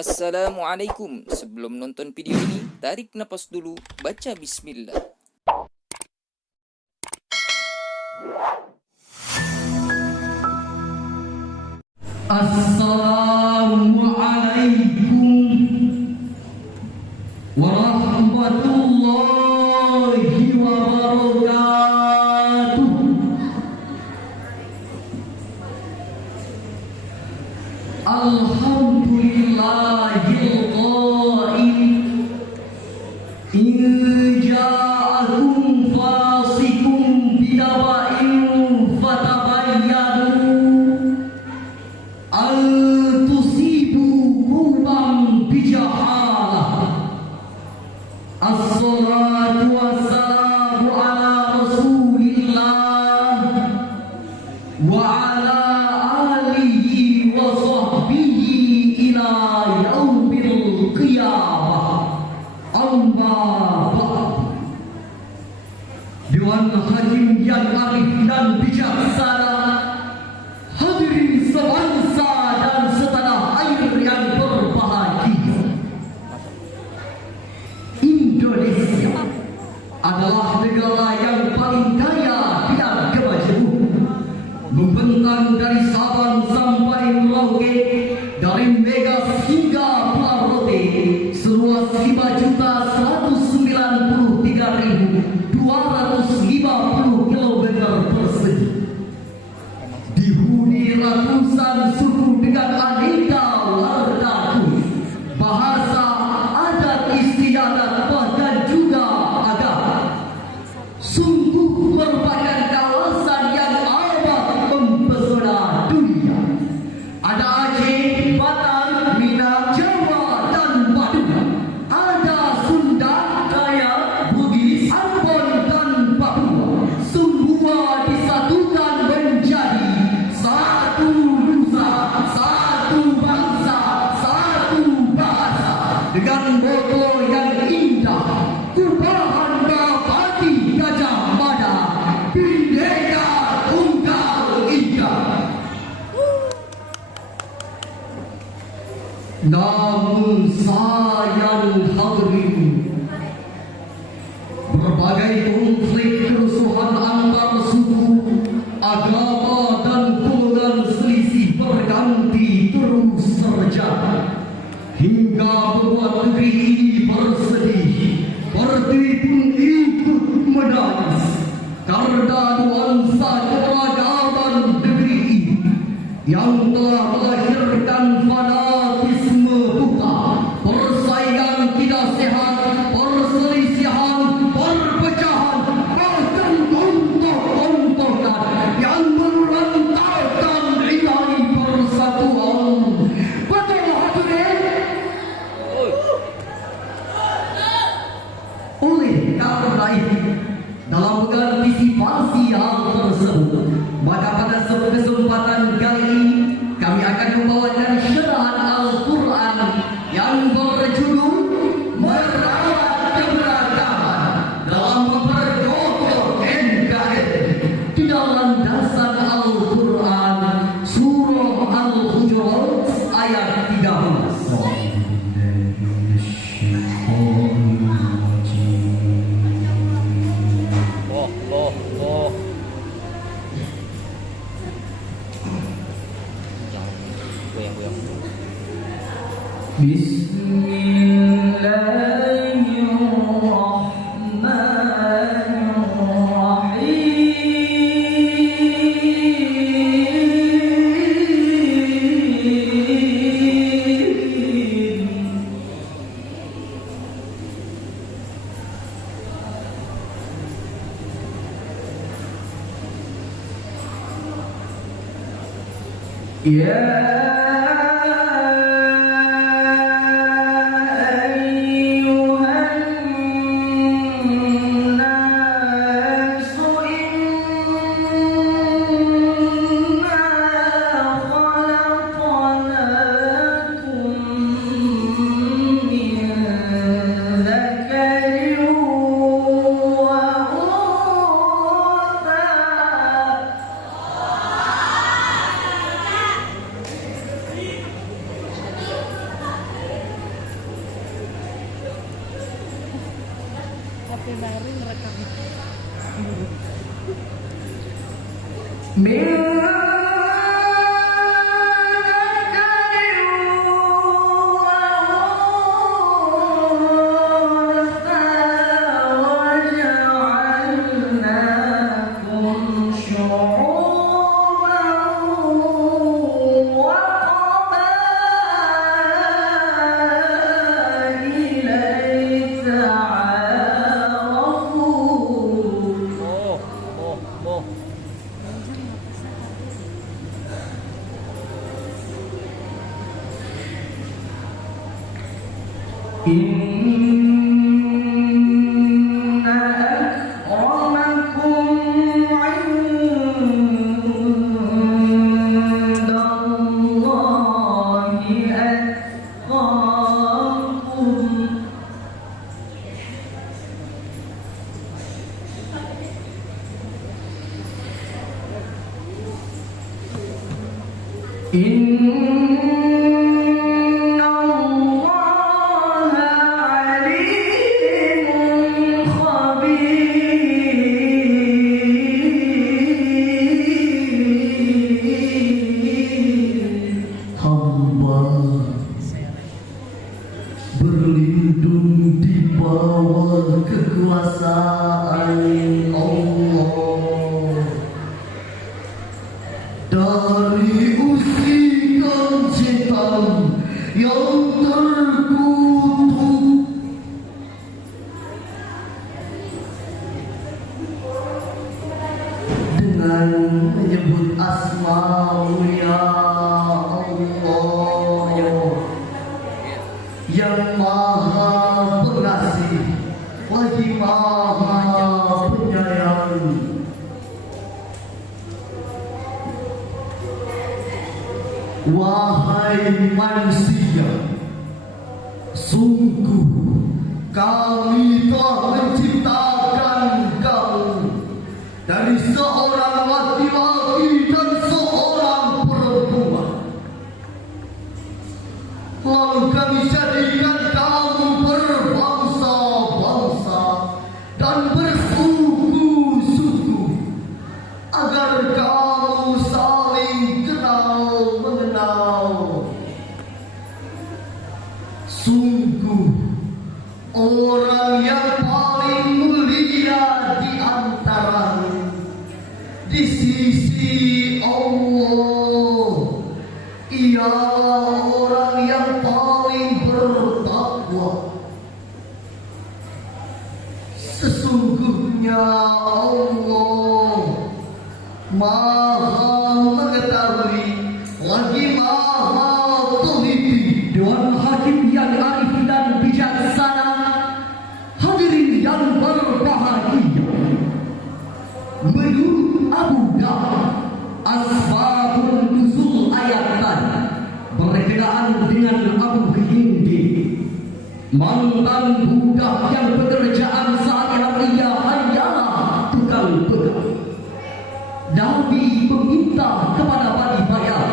Assalamualaikum. Sebelum nonton video ini, tarik napas dulu, baca bismillah. Assalamualaikum warahmatullahi wabarakatuh. Alhamdulillahil qail in ja'akum fasikum binaba'in fatabayyanu an tusibu qauman bijahalah. Assalatu wassalamu ala Rasulillah wa ala alihi wa sahbihi ila yaumil qiyamah. Amma ba'd. Dewan Hakim yang arif dan bijaksana, hadirin sebangsa dan setanah air yang berbahagia. Indonesia adalah negara yang paling kaya dan kemajuan, membentang dari Sabang sampai Merauke, dari Megas hingga Pulau Rote, seluas 5.193.250 kilometer persegi. Dihuni ratusan suku dengan aneka warna kulit, bahasa, adat istiadat, bahkan juga agama. Sungguh merupakan kawasan yang amat mempesona dunia. Ada Aceh, Batak, Minang, Jawa dan Madura. Ada Sunda, Dayak, Bugis, Ambon dan Papua. Semua disatukan menjadi satu nusa, satu bangsa, satu bahasa, dengan moto yang indah, Kubahan Bapati Gajah Mada, Bhinneka Tunggal Ika. Namun sayang hadirin, berbagai konflik kerusuhan antar suku, agama dan golongan selisih berganti terus terjadi, hingga membuat negeri ini bersedih, pertiwi pun ikut menangis, karena nuansa keragaman negeri ini yang telah melahirkan fanatisme buta, persaingan tidak sehat, perselisihan, perpecahan, bahkan gontok-gontokan yang merantarkan nilai persatuan. Betul hadirin? Oleh karena itu, dalam mengantisipasi hal tersebut, maka pada kesempatan kali ini kami akan membawakan syarahan Al-Quran yang berjudul Merawat Keberagaman dalam Memperkokoh NKRI di dalam dasar Al-Quran Surah Al-Hujurat ayat 13. HP baru merekam. Berlindung di bawah kekuasaan Allah dari usikan setan yang terkutuk. Dengan menyebut asma-Mu ya Allah yang Maha Pengasih lagi Maha Penyayang. Wahai manusia, sungguh kami telah menciptakan kamu dari seorang laki-laki dan seorang perempuan. Lalu kami jadikan kamu berbangsa-bangsa dan bersuku-suku agar kamu saling kenal mengenal. Sungguh orang yang paling mulia di antaramu di sisi Allah ialah orang yang paling bertakwa. Sesungguhnya Allah Maha mengetahui lagi Maha teliti. Dewan Hakim yang arif dan bijaksana, hadirin yang berbahagia, menurut Abu Dawud, asbabun nuzul ayat tadi berkenaan dengan Abu Hindi, mantan budak yang pekerjaan sehari-harinya hanyalah tukang pegang. Nabi meminta kepada Bani Bayar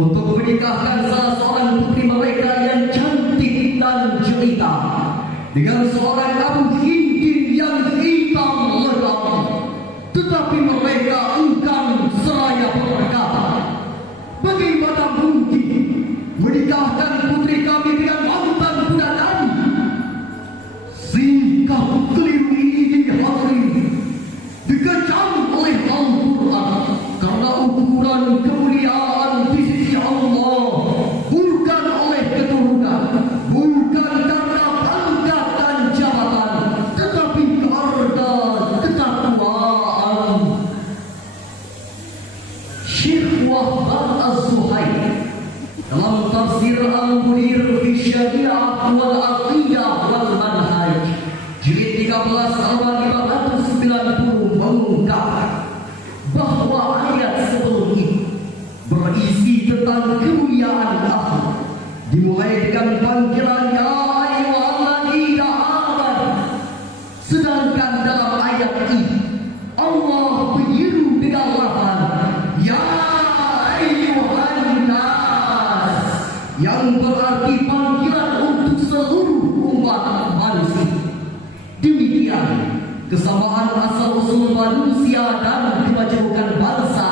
untuk menikahkan salah seorang putri mereka yang cantik dan jelita dengan seorang Abu Hindi yang hitam legam. Tetapi mereka enggan seraya berkata, bagaimana mungkin menikahkan putri kami dengan mantan budak kami? Sikap keliru ini hari ini dikecam oleh Al-Quran karena ukuran kemuliaan di sisi Allah bukan oleh keturunan, bukan karena pangkat dan jabatan, tetapi karena ketakwaan. Syekh Wahbah Az-Zuhair dalam tafsir Al-Munir fi Syariah wal Aqidah wal Manhaj jilid 13 halaman 590 mengungkapkan bahwa ayat sebelum ini berisi tentang kemuliaan akhlak, dimulai dengan panggilan ya ayyuhalladzina amanu, sedangkan dalam ayat ini Allah menyeru dengan lafaz ya ayyuhan nas, yang berarti panggilan untuk seluruh umat manusia. Demikian kesamaan asal-usul manusia dan kemajemukan bangsa,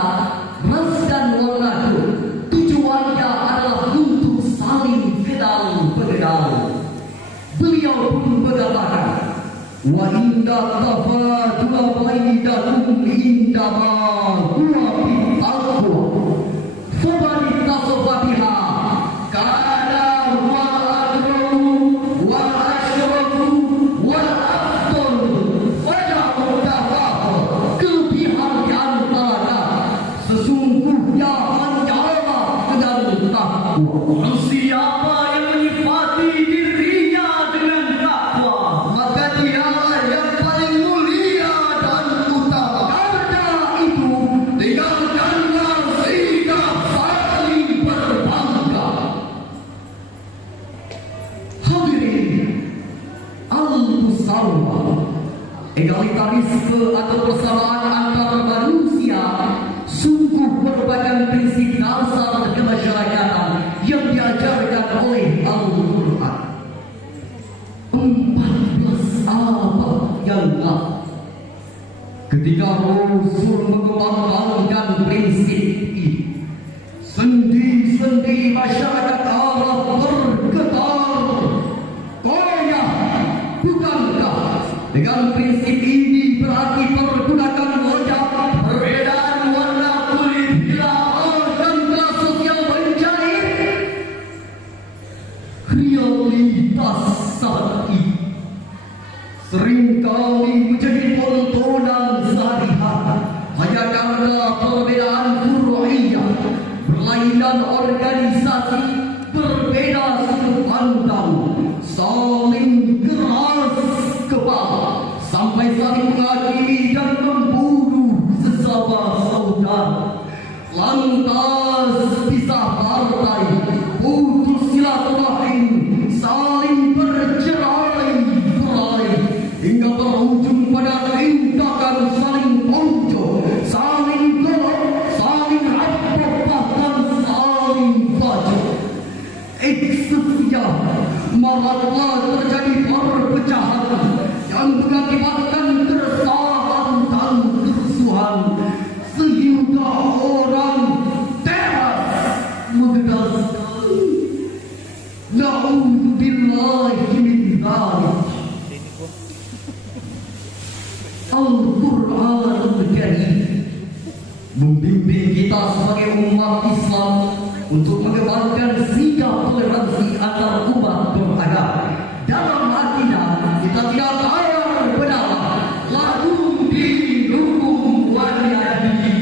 ras dan warna kulit, tujuannya adalah untuk saling kenal mengenal. Beliau pun berkatakan, wa inda tafadula bainakum indama huwa bil aqwa faman tasafa biha kana wal akramu wal ashrafu wal afdal faja'u tafahu kelebihan di antara sesungguhnya hanyalah dengan takwa. Siapa yang menyifati dirinya dengan takwa, maka dialah yang paling mulia dan utama. Karena itu, tinggalkanlah sikap saling berbangga. Hadirin, al-musawwah, egalitarisme atau persamaan antara manusia, sungguh merupakan prinsip dasar kemasyarakatan yang diajarkan oleh Al-Quran. 14 abad yang lalu, ketika Rasul mengembangkan prinsip ini, sendi-sendi masyarakat Arab bergetar. Goyah, bukankah dengan prinsip ini berarti pergunakan wajah, perbedaan warna kulit, hilal dan kelas sosial mencair? Realitas saat ini seringkali menjadi tontonan sehari-hari hanya karena perbedaan furu'iyah, berlainan organisasi, berbeda sudut pandang, saling keras kepala, sampai saling menghakimi dan membunuh sesama saudara. Lantas pisah partai, putus silaturahim, saling bercerai-berai, hingga berujung pada rintakan saling tonjok, saling golok, saling rampok, bahkan saling bacok. Eksekusinya malah terjadi perpecahan yang mengakibatkan keresahan dan kerusuhan, sehingga orang tewas mengenaskan. Na'udzubillahi min dzalik. Al-Quranul Karim membimbing kita sebagai umat Islam untuk mengedepankan sikap toleransi antar umat beragama. Dalam artinya kita tidak tayar benar, lakum dinukum waliyadin.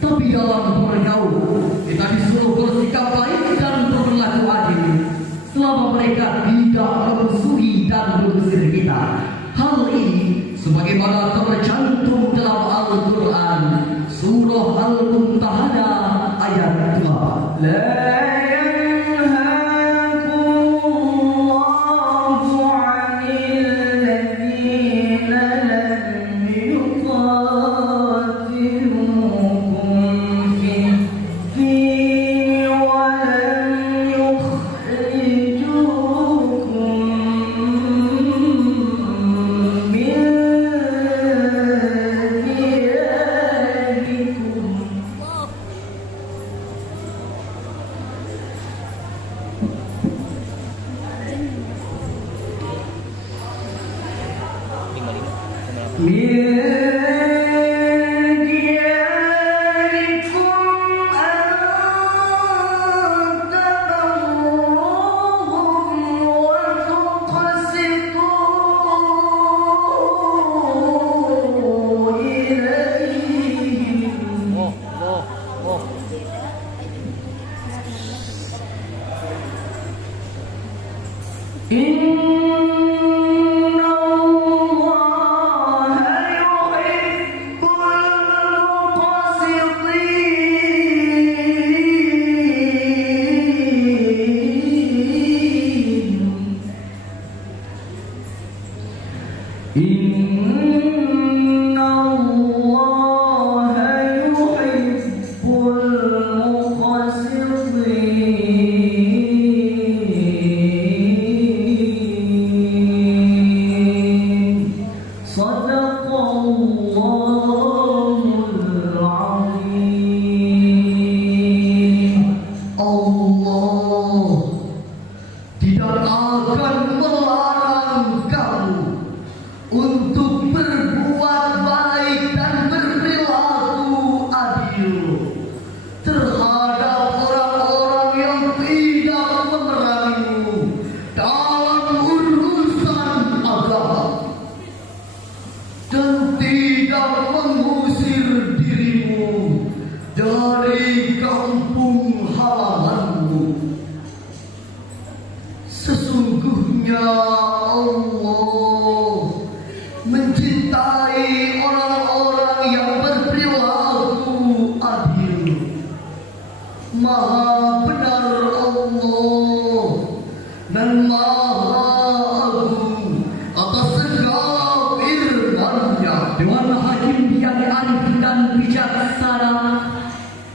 Tapi dalam bergaul kita disuruh bersikap baik dan berlaku adil selama mereka tidak memusuhi dan mengusir kita. Hal ini sebagaimana tercantum dalam Al-Quran surah Al-Mumtahanah ayat 2. La صدق Sesungguhnya Allah mencintai orang-orang yang berperilaku adil. Maha benar Allah dan Maha Agung atas segala firman-Nya. Dewan Hakim yang arif dan bijaksana,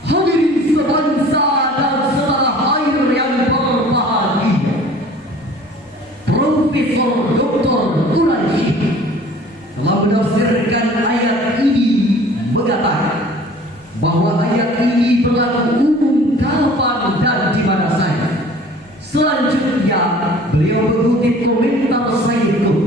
hadirin sebangsa dan setanah air yang berbahagia. Profesor Dr. Quraisy telah menafsirkan ayat ini mengatakan bahwa ayat ini berlaku umum kapan dan di mana saja. Selanjutnya beliau mengutip komentar Sayyidun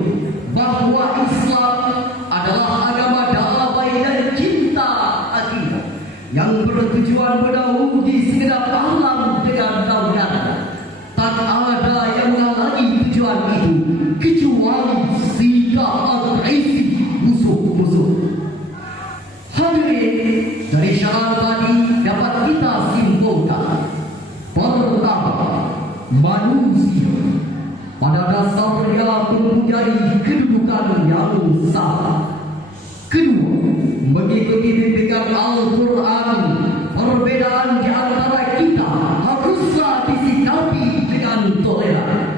bahwa Islam adalah agama damai dan cinta akidah yang bertujuan menaungi segenap alam dengan naungannya. Tak ada yang menghalangi tujuan itu kecuali sikap agresif musuh-musuh. Hadirin, dari syarat tadi dapat kita simpulkan: pertama, manusia pada dasarnya mempunyai kedudukan yang sama. Kedua, mengikuti bimbingan Al-Quran, perbedaan di antara kita haruslah disikapi dengan toleran.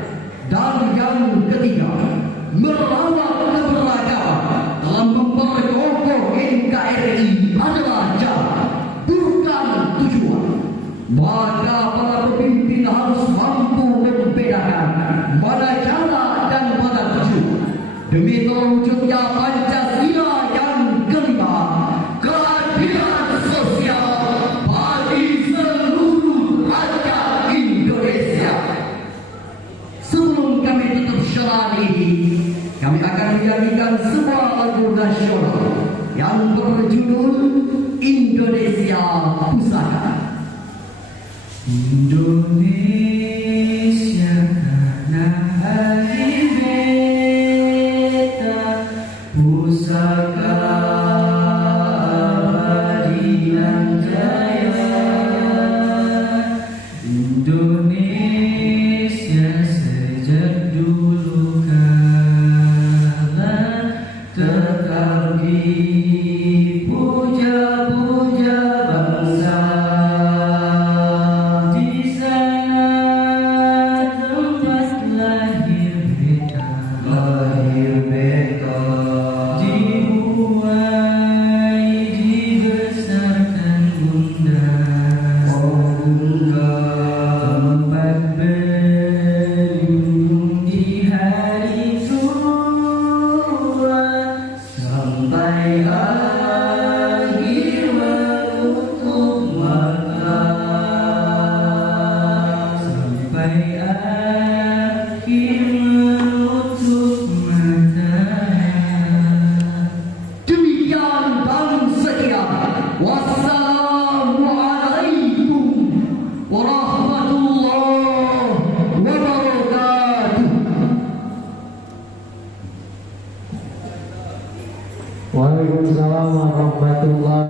Dan yang ketiga, merawat keberagaman dalam memperkokoh NKRI adalah cara, bukan tujuan. Maka para pemimpin harus mampu membedakan mana cara dan mana tujuan demi terwujudnya Pancasila yang kelima, keadilan sosial bagi seluruh rakyat Indonesia. Sebelum kami tutup syarah ini, kami akan menyanyikan sebuah lagu nasional yang berjudul Indonesia Pusaka. Indonesia tanah air beta, pusaka abadi yang jaya. Indonesia sejak dulu kala kekal dipuja-puja bangsa. Wassalamualaikum warahmatullahi wabarakatuh. Waalaikumsalam warahmatullahi